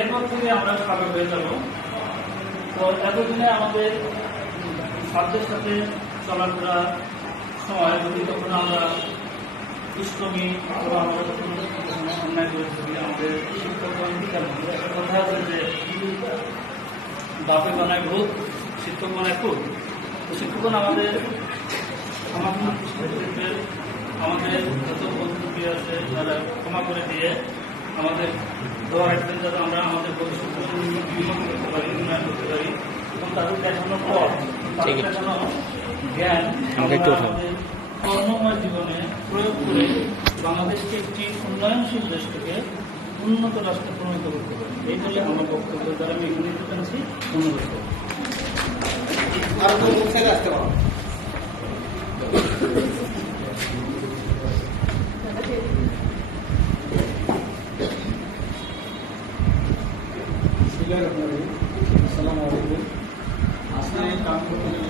এরপর থেকে আমরা স্বাগত হয়ে যাব। তো এতদিনে আমাদের ছাত্রের সাথে চলাফেরা সময়, যদি তখন আমরা দুষ্টমি অথবা আমরা কখনো অন্যায় করে থাকি, আমাদের শিক্ষকগণ কি একটা কথা আছে যে বাপে বানায় ভূত, শিক্ষক বানায় খুব শিক্ষকগণ আমাদের ক্ষেত্রে আমাদের যত বন্ধুটি আছে, তারা ক্ষমা করে দিয়ে আমাদের দোয়া রাখবেন যাতে আমরা আমাদের ভবিষ্যৎ করতে পারি উন্নয়ন করতে পারি এবং তাদের দেখানোর পর তাদের দেখানো জ্ঞান কর্মময় জীবনে প্রয়োগ করে বাংলাদেশকে একটি উন্নয়নশীল দেশ থেকে উন্নত রাষ্ট্রে পরিণত করতে পারি। এই বলে আমার বক্তব্য। দ্বারা আমি এখানে দিতে চাচ্ছি ধন্যবাদ। আরও আসতে পারো আসসালামু আলাইকুম। আজকে কামরূপ